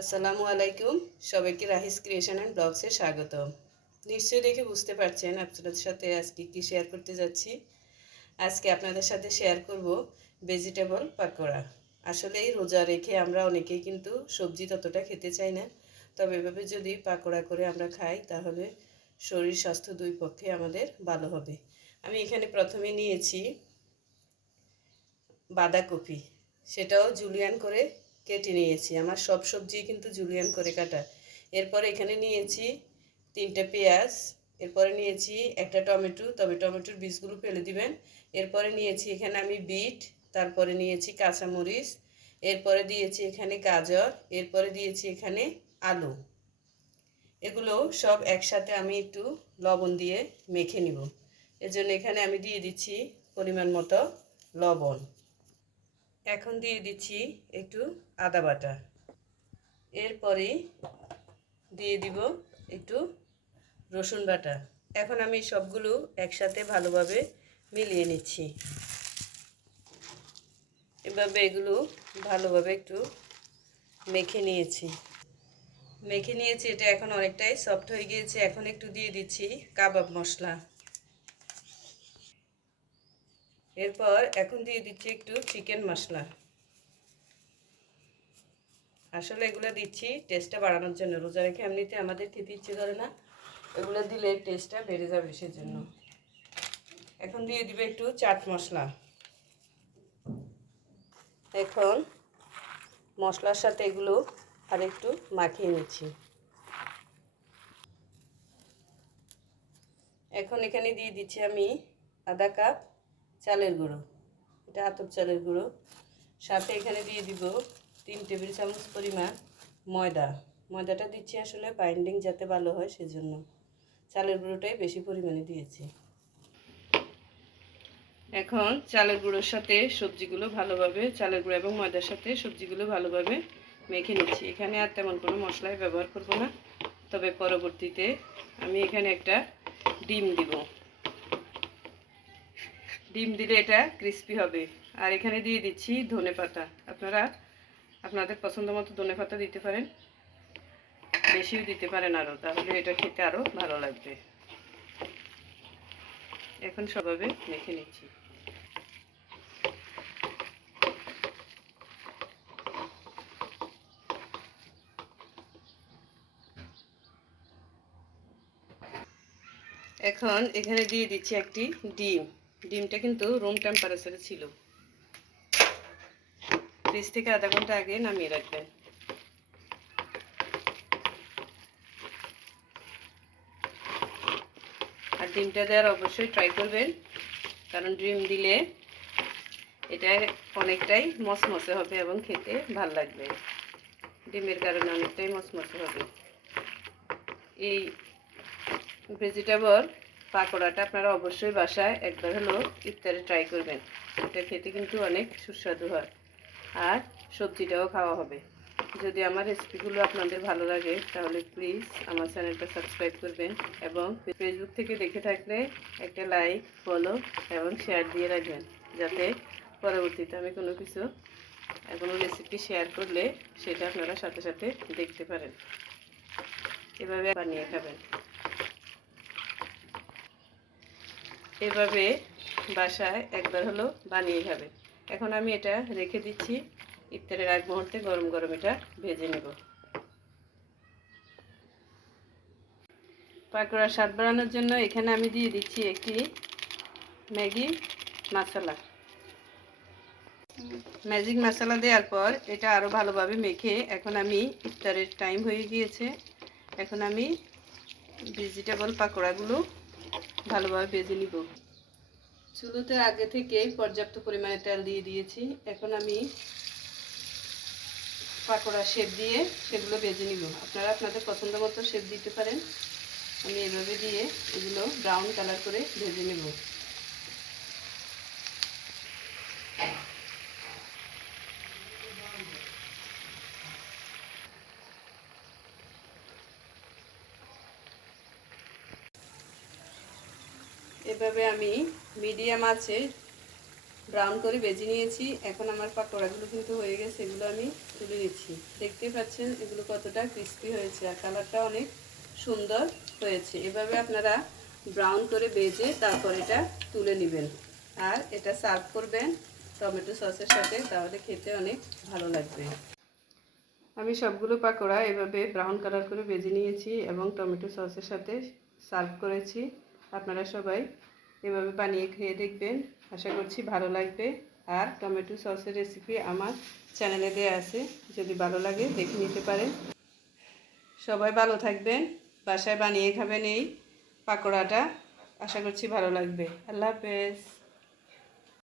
আসসালামু আলাইকুম। সবাইকে রাহিস ক্রিয়েশন অ্যান্ড ব্লগসে স্বাগত। নিশ্চয়ই দেখে বুঝতে পারছেন আপনাদের সাথে আজকে কি শেয়ার করতে যাচ্ছি। আজকে আপনাদের সাথে শেয়ার করব ভেজিটেবল পাকোড়া। আসলে এই রোজা রেখে আমরা অনেকেই কিন্তু সবজি ততটা খেতে চাই না, তবে এভাবে যদি পাকোড়া করে আমরা খাই তাহলে শরীর স্বাস্থ্য দুই পক্ষে আমাদের ভালো হবে। আমি এখানে প্রথমে নিয়েছি বাঁধাকপি, সেটাও জুলিয়ান করে কেটে নিয়েছি। আমার সব সবজি কিন্তু জুলিয়ান করে কাটা। এরপরে এখানে নিয়েছি 3টে পেঁয়াজ, এরপরে নিয়েছি একটা টমেটো, তবে টমেটোর বীজগুলো ফেলে দিবেন। এরপরে নিয়েছি এখানে আমি বিট, তারপরে নিয়েছি কাঁচামরিচ, এরপরে দিয়েছি এখানে গাজর, এরপরে দিয়েছি এখানে আলু। এগুলো সব একসাথে আমি একটু লবণ দিয়ে মেখে নিব। এজন্য এখানে আমি দিয়ে দিচ্ছি পরিমাণ মতো লবণ। এখন দিয়ে দিচ্ছি একটু আদা বাটা, এরপরে দিয়ে দিব একটু রসুন বাটা। এখন আমি সবগুলো একসাথে ভালোভাবে মিলিয়ে নিচ্ছি। এভাবে এগুলো ভালোভাবে একটু মেখে নিয়েছি। এটা এখন অনেকটাই সফট হয়ে গিয়েছে। এখন একটু দিয়ে দিচ্ছি কাবাব মশলা। এরপর এখন দিয়ে দিচ্ছি একটু চিকেন মশলা। আসলে এগুলো দিচ্ছি টেস্টটা বাড়ানোর জন্য। রোজা রেখে এমনিতে আমাদের খেতে ইচ্ছে করে না, এগুলো দিলে টেস্টটা বেড়ে যাবে সেজন্য। এখন দিয়ে দিবে একটু চাট মশলা। এখন মশলার সাথে এগুলো আর একটু মাখিয়ে নিচ্ছি। এখন এখানে দিয়ে দিচ্ছি আমি আধা কাপ চালের গুঁড়ো, এটা আতপ চালের গুঁড়ো। সাথে এখানে দিয়ে দিব 3 টেবিল চামচ পরিমাণ ময়দা। ময়দাটা দিচ্ছি আসলে বাইন্ডিং যাতে ভালো হয় সেজন্য। চালের গুঁড়োটাই বেশি পরিমাণে দিয়েছি। এখন চালের গুঁড়োর সাথে সবজিগুলো ভালোভাবে, চালের গুঁড়ো এবং ময়দার সাথে সবজিগুলো ভালোভাবে মেখে নিচ্ছি। এখানে আর তেমন কোনো মশলাই ব্যবহার করব না, তবে পরবর্তীতে আমি এখানে একটা ডিম দিব। ডিম দিলে এটা ক্রিস্পি হবে। আর এখানে দিয়ে দিচ্ছি ধনেপাতা। আপনারা আপনাদের পছন্দ মতো ধনেপাতা দিতে পারেন, বেশিও দিতে পারেন আরও, তাহলে এটা খেতে আরও ভালো লাগবে। এখন সবভাবে মেখে নিচ্ছি। এখন এখানে দিয়ে দিচ্ছি একটি ডিম। ডিমটা কিন্তু রুম টেম্পারেচারে ছিল, ফ্রিজ থেকে আধা ঘন্টা আগে নামিয়ে রাখবেন। আর ডিমটা দেওয়ার অবশ্যই ট্রাই করবেন, কারণ ডিম দিলে এটা অনেকটাই মচমচে হবে এবং খেতে ভাল লাগবে। ডিমের কারণে অনেকটাই মচমচে হবে। এই ভেজিটেবল পাকোড়াটা আপনারা অবশ্যই বাসায় একবার হলেও ইফতারে ট্রাই করবেন। এটা খেতে কিন্তু অনেক সুস্বাদু হয়, আর সবজিটাও খাওয়া হবে। যদি আমার রেসিপিগুলো আপনাদের ভালো লাগে তাহলে প্লিজ আমার চ্যানেলটা সাবস্ক্রাইব করবেন, এবং ফেসবুক থেকে দেখে থাকলে একটা লাইক, ফলো এবং শেয়ার দিয়ে রাখবেন, যাতে পরবর্তীতে আমি কোনো রেসিপি শেয়ার করলে সেটা আপনারা সাথে সাথে দেখতে পারেন। এভাবে বানিয়ে খাবেন। এভাবে বাসায় একবার হলো বানিয়ে খাবেন। এখন আমি এটা রেখে দিচ্ছি, ইফতারের আগ মুহূর্তে গরম গরম এটা ভেজে নেব। পাকোড়ার স্বাদ বাড়ানোর জন্য এখানে আমি দিয়ে দিচ্ছি একটি ম্যাগি মশলা। ম্যাজিক মশলা দেওয়ার পর এটা আরও ভালোভাবে মেখে, এখন আমি ইফতারের টাইম হয়ে গিয়েছে, এখন আমি ভেজিটেবল পাকোড়াগুলো ভালোভাবে ভেজে নিব। চুলোতে আগে থেকে পর্যাপ্ত পরিমাণে তেল দিয়ে দিয়েছি। এখন আমি পাকোড়া শেপ দিয়ে সেগুলো ভেজে নিব। আপনারা আপনাদের পছন্দ মতো শেপ দিতে পারেন। আমি এভাবে দিয়ে এগুলো ব্রাউন কালার করে ভেজে নেব। এভাবে আমি মিডিয়াম আঁচে ব্রাউন করে ভেজে নিয়েছি। এখন আমার পাকোড়াগুলো কিন্তু হয়ে গেছে, এগুলো আমি তুলে নিচ্ছি। দেখতেই পাচ্ছেন এগুলো কতটা ক্রিস্পি হয়েছে আর কালারটা অনেক সুন্দর হয়েছে। এভাবে আপনারা ব্রাউন করে ভেজে তারপর এটা তুলে নেবেন আর এটা সার্ভ করবেন টমেটো সসের সাথে, তাহলে খেতে অনেক ভালো লাগবে। আমি সবগুলো পাকোড়া এভাবে ব্রাউন কালার করে ভেজে নিয়েছি এবং টমেটো সসের সাথে সার্ভ করেছি। আপনারা সবাই এভাবে বানিয়ে খেয়ে দেখবেন, আশা করছি ভালো লাগবে। আর টমেটো সসের রেসিপি আমার চ্যানেলে দেওয়া আছে, যদি ভালো লাগে দেখে নিতে পারেন। সবাই ভালো থাকবেন, বাসায় বানিয়ে খাবেন এই পাকোড়াটা, আশা করছি ভালো লাগবে। আল্লাহ হাফেজ।